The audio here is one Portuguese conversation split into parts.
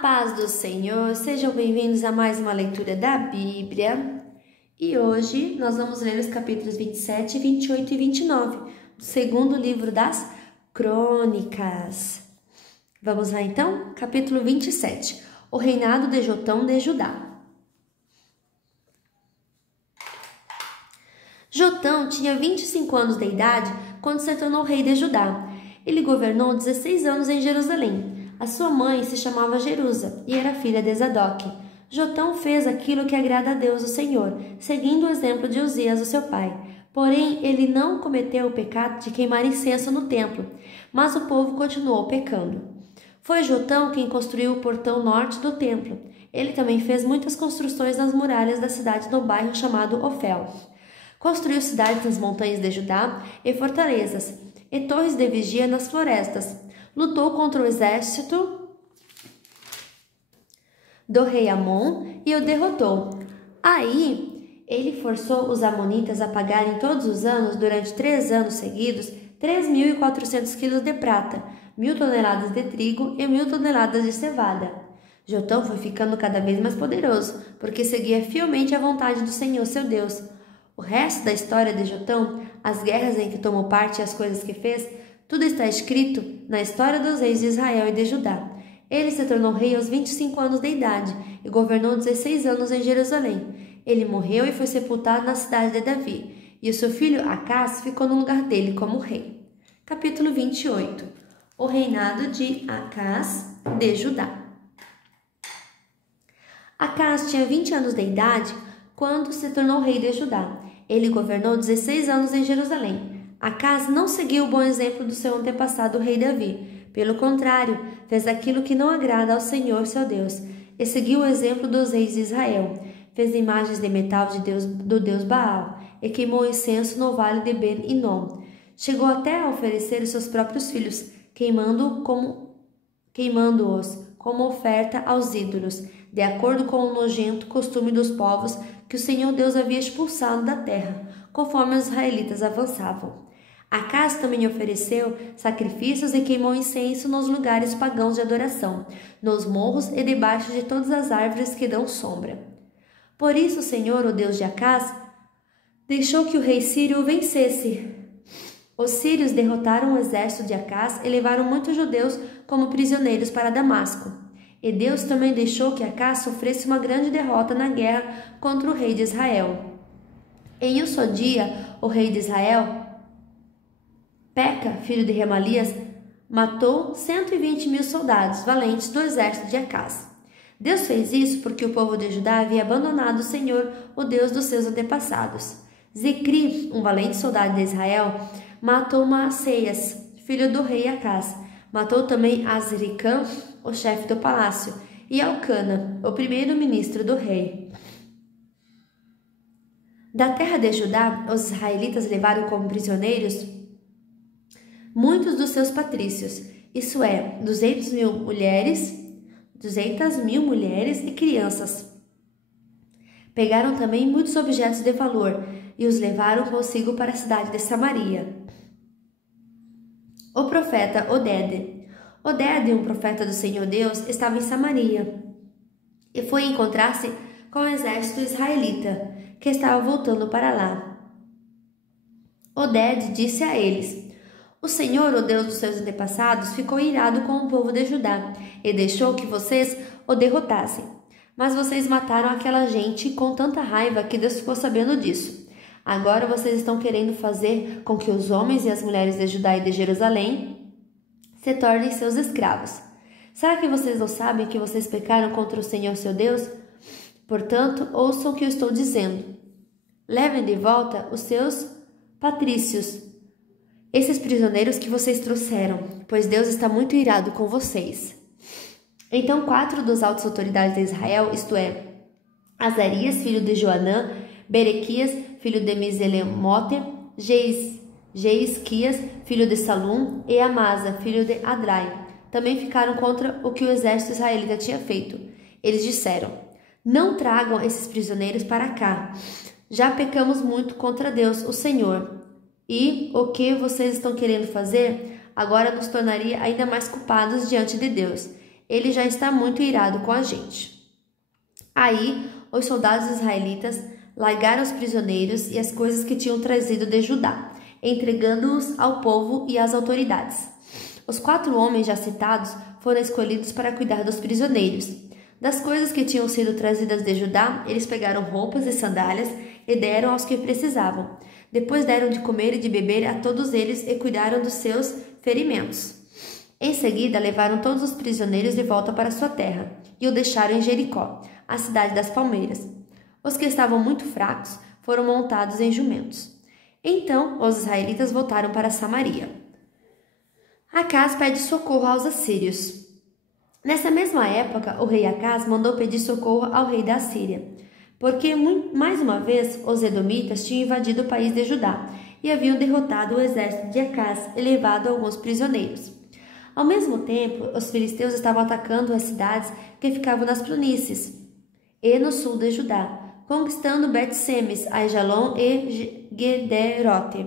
Paz do Senhor, sejam bem-vindos a mais uma leitura da Bíblia. E hoje nós vamos ler os capítulos 27, 28 e 29 do segundo livro das Crônicas. Vamos lá então? Capítulo 27, o reinado de Jotão de Judá. Jotão tinha 25 anos de idade quando se tornou rei de Judá. Ele governou 16 anos em Jerusalém. A sua mãe se chamava Jerusa e era filha de Zadok. Jotão fez aquilo que agrada a Deus o Senhor, seguindo o exemplo de Uzias, o seu pai. Porém, ele não cometeu o pecado de queimar incenso no templo, mas o povo continuou pecando. Foi Jotão quem construiu o portão norte do templo. Ele também fez muitas construções nas muralhas da cidade no bairro chamado Ofel. Construiu cidades nas montanhas de Judá e fortalezas, e torres de vigia nas florestas. Lutou contra o exército do rei Amon e o derrotou. Aí, ele forçou os amonitas a pagarem todos os anos, durante 3 anos seguidos, 3.400 quilos de prata, 1.000 toneladas de trigo e 1.000 toneladas de cevada. Jotão foi ficando cada vez mais poderoso, porque seguia fielmente a vontade do Senhor, seu Deus. O resto da história de Jotão, as guerras em que tomou parte e as coisas que fez, tudo está escrito na história dos reis de Israel e de Judá. Ele se tornou rei aos 25 anos de idade e governou 16 anos em Jerusalém. Ele morreu e foi sepultado na cidade de Davi, e o seu filho Acás ficou no lugar dele como rei. Capítulo 28. O reinado de Acás de Judá. Acás tinha 20 anos de idade quando se tornou rei de Judá. Ele governou 16 anos em Jerusalém. Acás não seguiu o bom exemplo do seu antepassado, o rei Davi. Pelo contrário, fez aquilo que não agrada ao Senhor, seu Deus, e seguiu o exemplo dos reis de Israel. Fez imagens de metal do deus Baal, e queimou incenso no vale de Ben-Hinom. Chegou até a oferecer os seus próprios filhos, queimando-os como oferta aos ídolos, de acordo com o nojento costume dos povos que o Senhor Deus havia expulsado da terra, conforme os israelitas avançavam. Acás também ofereceu sacrifícios e queimou incenso nos lugares pagãos de adoração, nos morros e debaixo de todas as árvores que dão sombra. Por isso o Senhor, o Deus de Acás, deixou que o rei sírio o vencesse. Os sírios derrotaram o exército de Acás e levaram muitos judeus como prisioneiros para Damasco. E Deus também deixou que Acás sofresse uma grande derrota na guerra contra o rei de Israel. Em um só dia, o rei de Israel, Peca, filho de Remalias, matou 120.000 soldados valentes do exército de Acás. Deus fez isso porque o povo de Judá havia abandonado o Senhor, o Deus dos seus antepassados. Zicri, um valente soldado de Israel, matou Maaceias, filho do rei Acás. Matou também Azricam, o chefe do palácio, e Elcana, o primeiro-ministro do rei. Da terra de Judá, os israelitas levaram como prisioneiros muitos dos seus patrícios, isso é, 200.000 mulheres e crianças. Pegaram também muitos objetos de valor e os levaram consigo para a cidade de Samaria. O profeta Odede, um profeta do Senhor Deus, estava em Samaria e foi encontrar-se com o exército israelita, que estava voltando para lá. Odede disse a eles: O Senhor, o Deus dos seus antepassados, ficou irado com o povo de Judá e deixou que vocês o derrotassem. Mas vocês mataram aquela gente com tanta raiva que Deus ficou sabendo disso. Agora vocês estão querendo fazer com que os homens e as mulheres de Judá e de Jerusalém se tornem seus escravos. Será que vocês não sabem que vocês pecaram contra o Senhor, seu Deus? Portanto, ouçam o que eu estou dizendo. Levem de volta os seus patrícios, esses prisioneiros que vocês trouxeram, pois Deus está muito irado com vocês. Então 4 das altas autoridades de Israel, isto é, Azarias, filho de Joanã, Berequias, filho de Miselemote, Jeisquias, filho de Salum, e Amasa, filho de Adrai, também ficaram contra o que o exército israelita tinha feito. Eles disseram: Não tragam esses prisioneiros para cá. Já pecamos muito contra Deus, o Senhor. E o que vocês estão querendo fazer agora nos tornaria ainda mais culpados diante de Deus. Ele já está muito irado com a gente. Aí, os soldados israelitas largaram os prisioneiros e as coisas que tinham trazido de Judá, entregando-os ao povo e às autoridades. Os 4 homens já citados foram escolhidos para cuidar dos prisioneiros. Das coisas que tinham sido trazidas de Judá, eles pegaram roupas e sandálias e deram aos que precisavam. Depois deram de comer e de beber a todos eles e cuidaram dos seus ferimentos. Em seguida, levaram todos os prisioneiros de volta para sua terra e o deixaram em Jericó, a cidade das palmeiras. Os que estavam muito fracos foram montados em jumentos. Então, os israelitas voltaram para Samaria. Acás pede socorro aos assírios. Nessa mesma época, o rei Acás mandou pedir socorro ao rei da Assíria, porque, mais uma vez, os edomitas tinham invadido o país de Judá e haviam derrotado o exército de Acás e levado alguns prisioneiros. Ao mesmo tempo, os filisteus estavam atacando as cidades que ficavam nas planícies e no sul de Judá, conquistando Bet-Semes, Aijalon e Gederote,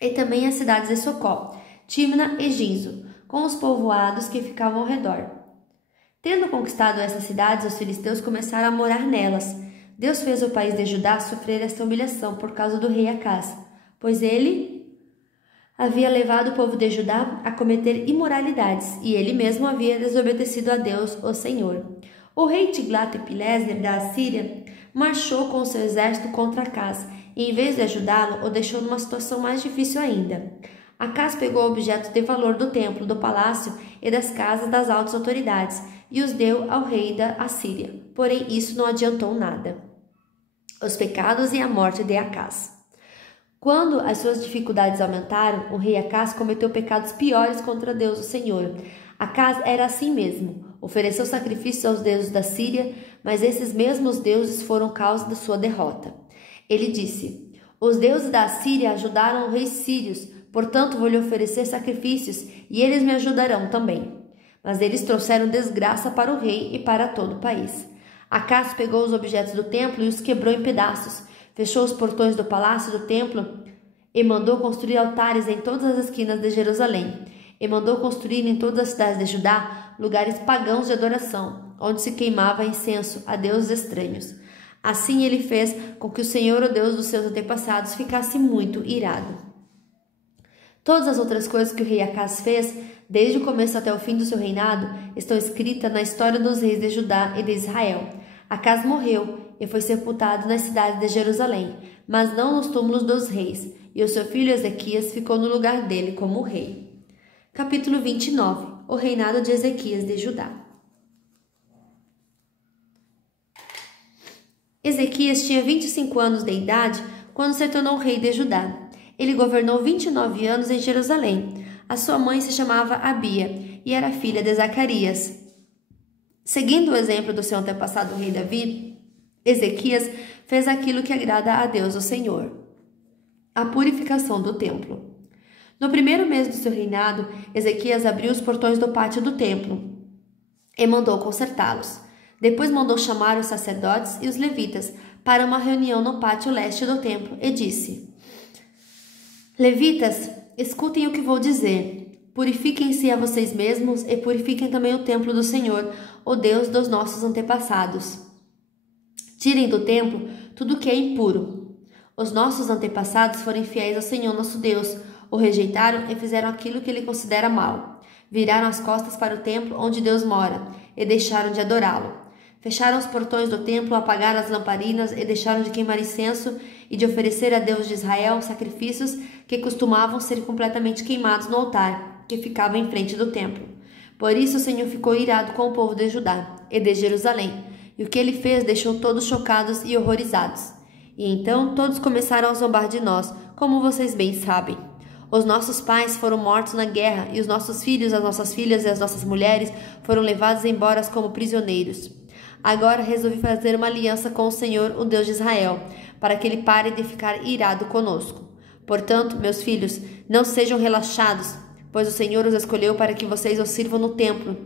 e também as cidades de Socó, Timna e Ginzo, com os povoados que ficavam ao redor. Tendo conquistado essas cidades, os filisteus começaram a morar nelas. Deus fez o país de Judá sofrer esta humilhação por causa do rei Acás, pois ele havia levado o povo de Judá a cometer imoralidades, e ele mesmo havia desobedecido a Deus, o Senhor. O rei Tiglat-Pileser da Assíria marchou com seu exército contra Acás, e em vez de ajudá-lo, o deixou numa situação mais difícil ainda. Acás pegou objetos de valor do templo, do palácio e das casas das altas autoridades e os deu ao rei da Assíria. Porém, isso não adiantou nada. Os pecados e a morte de Acás. Quando as suas dificuldades aumentaram, o rei Acás cometeu pecados piores contra Deus, o Senhor. Acás era assim mesmo. Ofereceu sacrifícios aos deuses da Síria, mas esses mesmos deuses foram causa da sua derrota. Ele disse: os deuses da Síria ajudaram o rei sírios, portanto vou lhe oferecer sacrifícios, e eles me ajudarão também. Mas eles trouxeram desgraça para o rei e para todo o país. Acás pegou os objetos do templo e os quebrou em pedaços, fechou os portões do palácio do templo e mandou construir altares em todas as esquinas de Jerusalém, e mandou construir em todas as cidades de Judá lugares pagãos de adoração, onde se queimava incenso a deuses estranhos. Assim ele fez com que o Senhor, o Deus dos seus antepassados, ficasse muito irado. Todas as outras coisas que o rei Acás fez, desde o começo até o fim do seu reinado, estão escritas na história dos reis de Judá e de Israel. Acás morreu e foi sepultado nas cidades de Jerusalém, mas não nos túmulos dos reis, e o seu filho Ezequias ficou no lugar dele como rei. Capítulo 29. O reinado de Ezequias de Judá. Ezequias tinha 25 anos de idade quando se tornou rei de Judá. Ele governou 29 anos em Jerusalém. A sua mãe se chamava Abia e era filha de Zacarias. Seguindo o exemplo do seu antepassado rei Davi, Ezequias fez aquilo que agrada a Deus, o Senhor: a purificação do templo. No primeiro mês do seu reinado, Ezequias abriu os portões do pátio do templo e mandou consertá-los. Depois mandou chamar os sacerdotes e os levitas para uma reunião no pátio leste do templo e disse: levitas, escutem o que vou dizer. Purifiquem-se a vocês mesmos e purifiquem também o templo do Senhor, o Deus dos nossos antepassados. Tirem do templo tudo o que é impuro. Os nossos antepassados foram infiéis ao Senhor nosso Deus, o rejeitaram e fizeram aquilo que ele considera mal. Viraram as costas para o templo onde Deus mora e deixaram de adorá-lo. Fecharam os portões do templo, apagaram as lamparinas e deixaram de queimar incenso e de oferecer a Deus de Israel sacrifícios que costumavam ser completamente queimados no altar, que ficava em frente do templo. Por isso o Senhor ficou irado com o povo de Judá e de Jerusalém, e o que ele fez deixou todos chocados e horrorizados. E então todos começaram a zombar de nós, como vocês bem sabem. Os nossos pais foram mortos na guerra, e os nossos filhos, as nossas filhas e as nossas mulheres foram levados embora como prisioneiros. Agora resolvi fazer uma aliança com o Senhor, o Deus de Israel, para que ele pare de ficar irado conosco. Portanto, meus filhos, não sejam relaxados, pois o Senhor os escolheu para que vocês o sirvam no templo,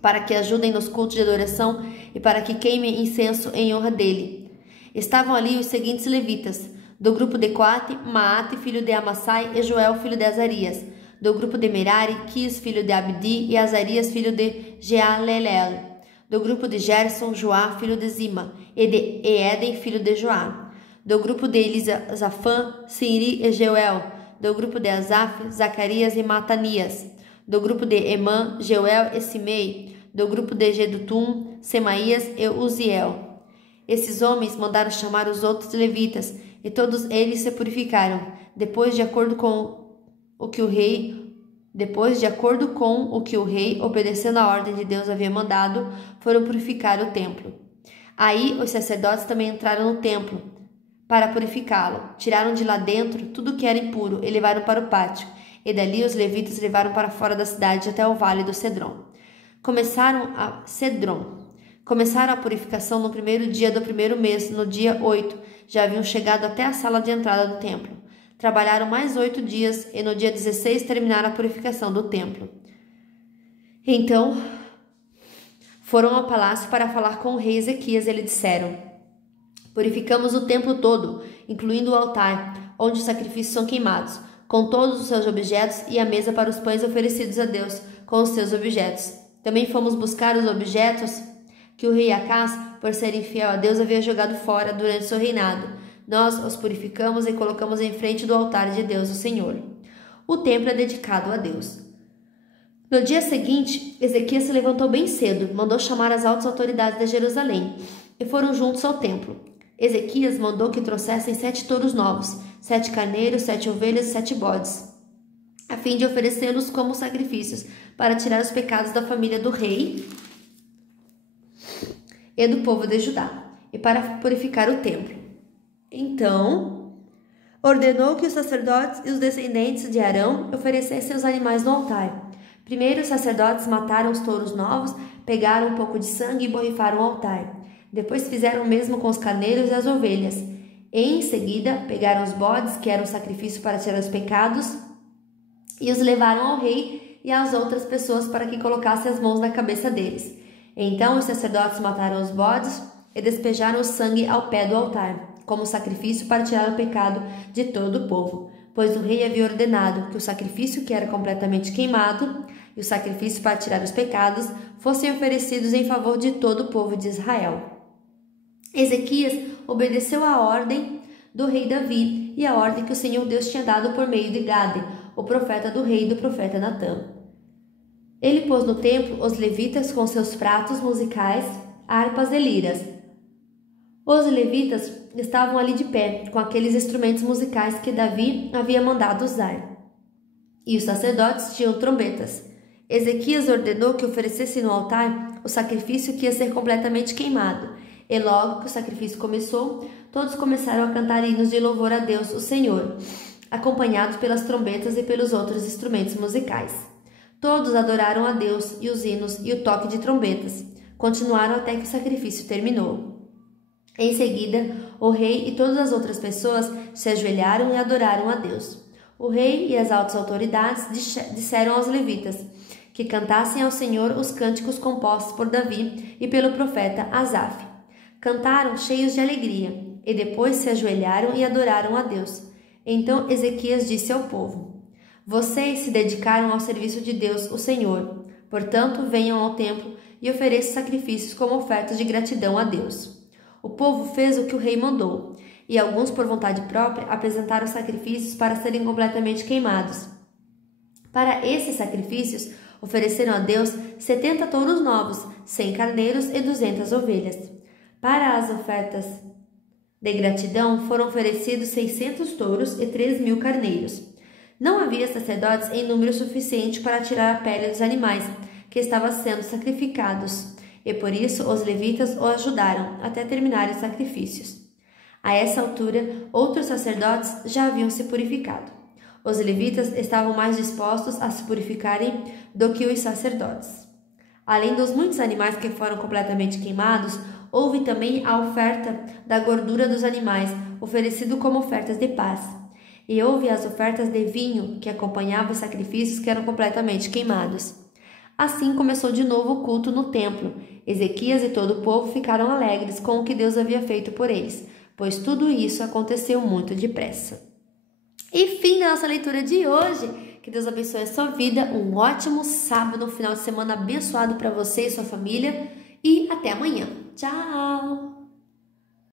para que ajudem nos cultos de adoração e para que queimem incenso em honra dele. Estavam ali os seguintes levitas: do grupo de Coate, Maate, filho de Amassai, e Joel, filho de Azarias. Do grupo de Merari, Quis, filho de Abdi, e Azarias, filho de Jealelel. Do grupo de Gerson, Joá, filho de Zima, e de Eden, filho de Joá. Do grupo de Elisafã, Sinri e Jeuel. Do grupo de Asaf, Zacarias e Matanias. Do grupo de Emã, Jeuel e Simei. Do grupo de Gedutum, Semaías e Uziel. Esses homens mandaram chamar os outros levitas, e todos eles se purificaram, depois de acordo com o que o rei, obedecendo a ordem de Deus, havia mandado, foram purificar o templo. Aí os sacerdotes também entraram no templo para purificá-lo. Tiraram de lá dentro tudo que era impuro e levaram para o pátio, e dali os levitas levaram para fora da cidade até o vale do Cedron. Começaram a purificação no primeiro dia do primeiro mês, no dia 8. Já haviam chegado até a sala de entrada do templo. Trabalharam mais 8 dias e no dia 16 terminaram a purificação do templo. Então foram ao palácio para falar com o rei Ezequias. Eles disseram: purificamos o templo todo, incluindo o altar, onde os sacrifícios são queimados, com todos os seus objetos, e a mesa para os pães oferecidos a Deus, com os seus objetos. Também fomos buscar os objetos que o rei Acás, por ser infiel a Deus, havia jogado fora durante seu reinado. Nós os purificamos e colocamos em frente do altar de Deus, o Senhor. O templo é dedicado a Deus. No dia seguinte, Ezequias se levantou bem cedo, mandou chamar as altas autoridades de Jerusalém, e foram juntos ao templo. Ezequias mandou que trouxessem 7 touros novos, 7 carneiros, 7 ovelhas e 7 bodes, a fim de oferecê-los como sacrifícios, para tirar os pecados da família do rei e do povo de Judá, e para purificar o templo. Então, ordenou que os sacerdotes e os descendentes de Arão oferecessem os animais no altar. Primeiro, os sacerdotes mataram os touros novos, pegaram um pouco de sangue e borrifaram o altar. Depois fizeram o mesmo com os carneiros e as ovelhas. E, em seguida, pegaram os bodes, que eram sacrifício para tirar os pecados, e os levaram ao rei e às outras pessoas para que colocassem as mãos na cabeça deles. Então os sacerdotes mataram os bodes e despejaram o sangue ao pé do altar, como sacrifício para tirar o pecado de todo o povo, pois o rei havia ordenado que o sacrifício que era completamente queimado e o sacrifício para tirar os pecados fossem oferecidos em favor de todo o povo de Israel. Ezequias obedeceu à ordem do rei Davi e à ordem que o Senhor Deus tinha dado por meio de Gade, o profeta do rei e do profeta Natã. Ele pôs no templo os levitas com seus pratos musicais, harpas e liras. Os levitas estavam ali de pé, com aqueles instrumentos musicais que Davi havia mandado usar. E os sacerdotes tinham trombetas. Ezequias ordenou que oferecessem no altar o sacrifício que ia ser completamente queimado. E logo que o sacrifício começou, todos começaram a cantar hinos de louvor a Deus, o Senhor, acompanhados pelas trombetas e pelos outros instrumentos musicais. Todos adoraram a Deus, e os hinos e o toque de trombetas continuaram até que o sacrifício terminou. Em seguida, o rei e todas as outras pessoas se ajoelharam e adoraram a Deus. O rei e as altas autoridades disseram aos levitas que cantassem ao Senhor os cânticos compostos por Davi e pelo profeta Asaf. Cantaram cheios de alegria, e depois se ajoelharam e adoraram a Deus. Então Ezequias disse ao povo: vocês se dedicaram ao serviço de Deus, o Senhor. Portanto, venham ao templo e ofereçam sacrifícios como ofertas de gratidão a Deus. O povo fez o que o rei mandou, e alguns, por vontade própria, apresentaram sacrifícios para serem completamente queimados. Para esses sacrifícios, ofereceram a Deus 70 touros novos, 100 carneiros e 200 ovelhas. Para as ofertas de gratidão, foram oferecidos 600 touros e 3.000 carneiros. Não havia sacerdotes em número suficiente para tirar a pele dos animais que estavam sendo sacrificados, e por isso os levitas o ajudaram até terminar os sacrifícios. A essa altura, outros sacerdotes já haviam se purificado. Os levitas estavam mais dispostos a se purificarem do que os sacerdotes. Além dos muitos animais que foram completamente queimados, houve também a oferta da gordura dos animais, oferecido como ofertas de paz. E houve as ofertas de vinho, que acompanhavam os sacrifícios que eram completamente queimados. Assim começou de novo o culto no templo. Ezequias e todo o povo ficaram alegres com o que Deus havia feito por eles, pois tudo isso aconteceu muito depressa. E fim da nossa leitura de hoje. Que Deus abençoe a sua vida. Um ótimo sábado, um final de semana abençoado para você e sua família. E até amanhã. Tchau!